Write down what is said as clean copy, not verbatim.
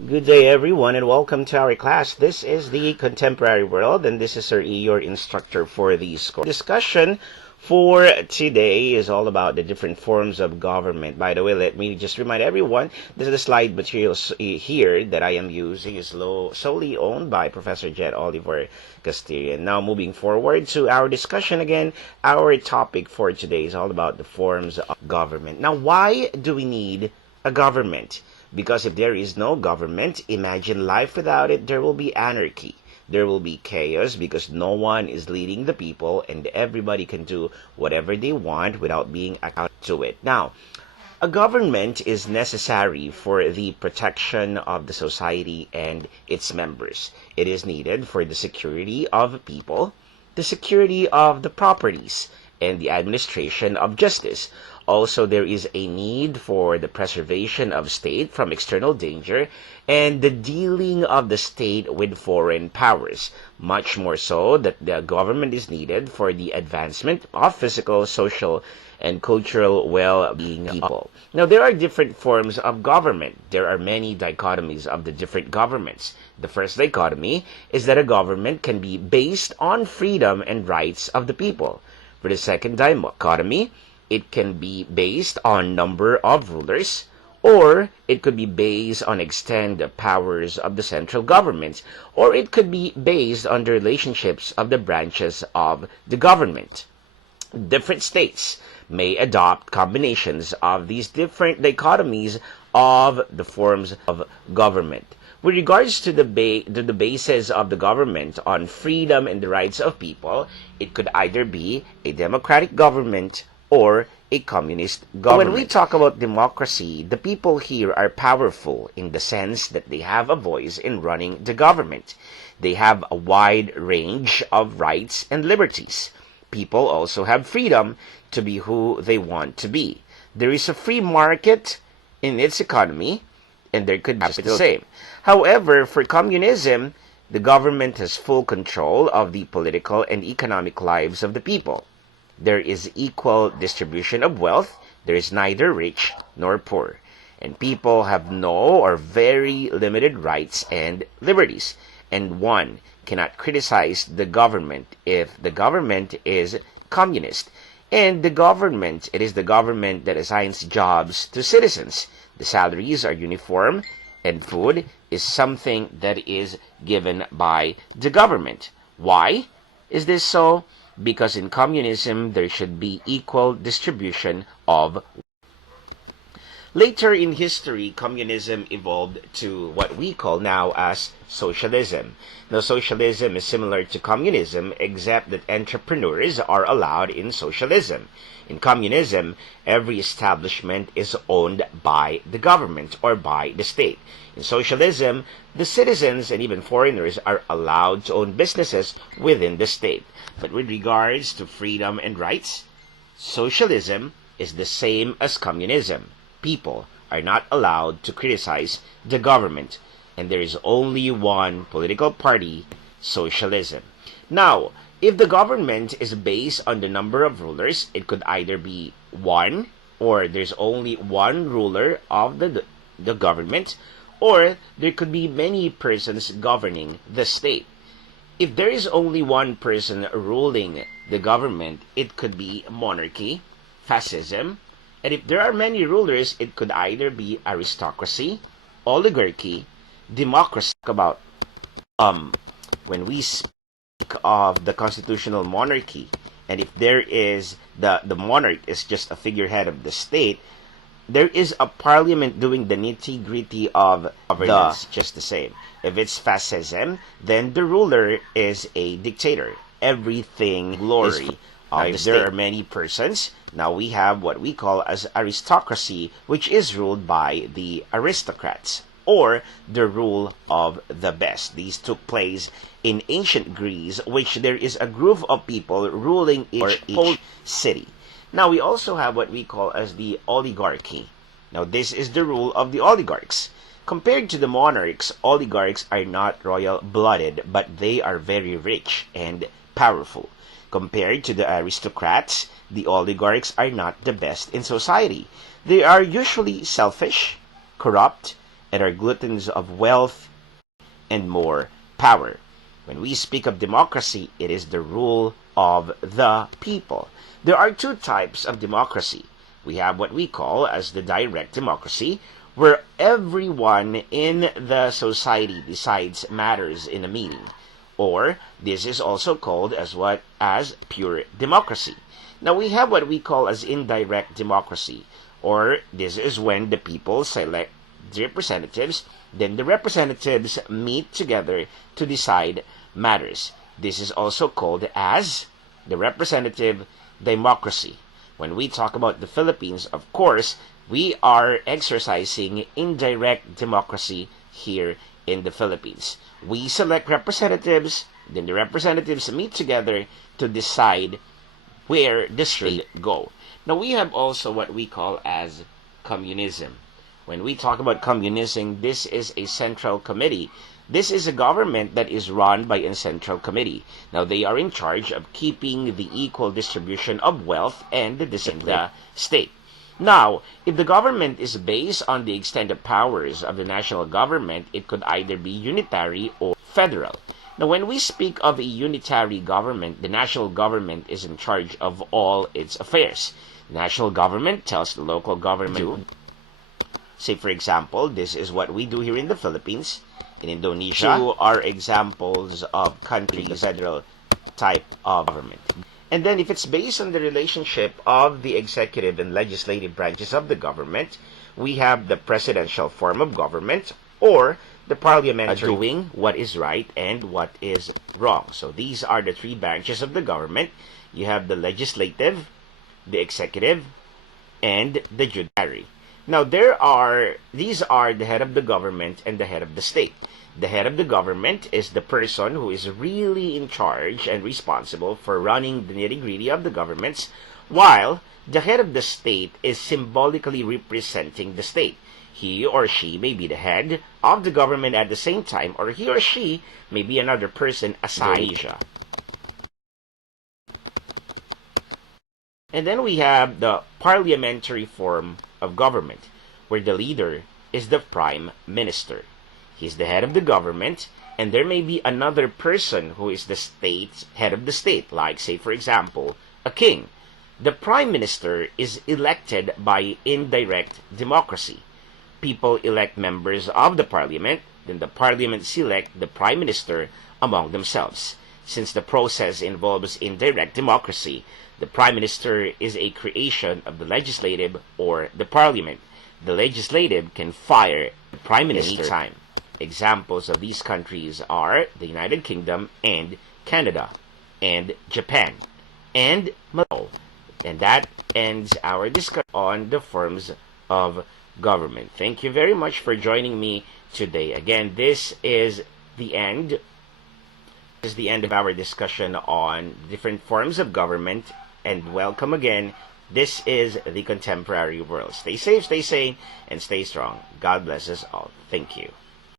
Good day, everyone, and welcome to our class. This is the Contemporary World, and this is Sir E, your instructor for the score. Discussion for today is all about the different forms of government. By the way, let me just remind everyone, this is the slide materials here that I am using is solely owned by Professor Jet Oliver Castillo. Now, moving forward to our discussion again, our topic for today is all about the forms of government. Now, why do we need a government? Because if there is no government, imagine life without it, there will be anarchy. There will be chaos because no one is leading the people and everybody can do whatever they want without being accountable to it. Now, a government is necessary for the protection of the society and its members. It is needed for the security of people, the security of the properties, and the administration of justice. Also, there is a need for the preservation of state from external danger and the dealing of the state with foreign powers. Much more so that the government is needed for the advancement of physical, social, and cultural well-being of people. Now, there are different forms of government. There are many dichotomies of the different governments. The first dichotomy is that a government can be based on freedom and rights of the people. For the second dichotomy, it can be based on number of rulers, or it could be based on extend the powers of the central government, or it could be based on the relationships of the branches of the government. Different states may adopt combinations of these different dichotomies of the forms of government. With regards to the basis of the government on freedom and the rights of people, it could either be a democratic government or a communist government. When we talk about democracy, the people here are powerful in the sense that they have a voice in running the government. They have a wide range of rights and liberties. People also have freedom to be who they want to be. There is a free market in its economy, and there could be the same. However, for communism, the government has full control of the political and economic lives of the people. There is equal distribution of wealth. There is neither rich nor poor. And people have no or very limited rights and liberties. And one cannot criticize the government if the government is communist. And it is the government that assigns jobs to citizens. The salaries are uniform, and food is something that is given by the government. Why is this so? Because in communism, there should be equal distribution of. Later in history, communism evolved to what we call now as socialism. Now, socialism is similar to communism, except that entrepreneurs are allowed in socialism. In communism, every establishment is owned by the government or by the state. In socialism, the citizens and even foreigners are allowed to own businesses within the state. But with regards to freedom and rights, socialism is the same as communism. People are not allowed to criticize the government, and there is only one political party, socialism. Now, if the government is based on the number of rulers, it could either be one, or there's only one ruler of the government, or there could be many persons governing the state. If there is only one person ruling the government, it could be monarchy, fascism, and if there are many rulers, it could either be aristocracy, oligarchy, democracy. About when we speak of the constitutional monarchy, and if there is the monarch is just a figurehead of the state, there is a parliament doing the nitty-gritty of governance just the same. If it's fascism, then the ruler is a dictator. Everything glory. If there are many persons, now we have what we call as aristocracy, which is ruled by the aristocrats, or the rule of the best. These took place in ancient Greece, which there is a group of people ruling each city. Now we also have what we call as the oligarchy. Now this is the rule of the oligarchs. Compared to the monarchs, oligarchs are not royal-blooded, but they are very rich and powerful. Compared to the aristocrats, the oligarchs are not the best in society. They are usually selfish, corrupt, and are gluttons of wealth and more power. When we speak of democracy, it is the rule of the people. There are two types of democracy. We have what we call as the direct democracy, where everyone in the society decides matters in a meeting. Or this is also called as pure democracy. Now we have what we call as indirect democracy, or this is when the people select the representatives, then the representatives meet together to decide matters. This is also called as the representative democracy. When we talk about the Philippines, of course, we are exercising indirect democracy here in the Philippines. We select representatives, then the representatives meet together to decide where the state go. Now we have also what we call as communism. When we talk about communism, this is a central committee. This is a government that is run by a central committee. Now they are in charge of keeping the equal distribution of wealth and the state. Now, if the government is based on the extended powers of the national government, it could either be unitary or federal. Now, when we speak of a unitary government, the national government is in charge of all its affairs. The national government tells the local government to. Say, for example, this is what we do here in the Philippines. In Indonesia, two are examples of countries, federal type of government. And then if it's based on the relationship of the executive and legislative branches of the government, we have the presidential form of government or the parliamentary, doing what is right and what is wrong. So these are the three branches of the government. You have the legislative, the executive, and the judiciary. Now these are the head of the government and the head of the state. The head of the government is the person who is really in charge and responsible for running the nitty-gritty of the governments, while the head of the state is symbolically representing the state. He or she may be the head of the government at the same time, or he or she may be another person aside Asia. And then we have the parliamentary form of government, where the leader is the prime minister. He's the head of the government, and there may be another person who is the state's head of the state, like, say, for example, a king. The prime minister is elected by indirect democracy. People elect members of the parliament, then the parliament select the prime minister among themselves. Since the process involves indirect democracy, the prime minister is a creation of the legislative or the parliament. The legislative can fire the prime minister anytime. Examples of these countries are the United Kingdom and Canada and Japan and Malawi. And that ends our discussion on the forms of government. Thank you very much for joining me today. Again, this is the end. This is the end of our discussion on different forms of government. And welcome again. This is the contemporary world. Stay safe, stay sane, and stay strong. God bless us all. Thank you.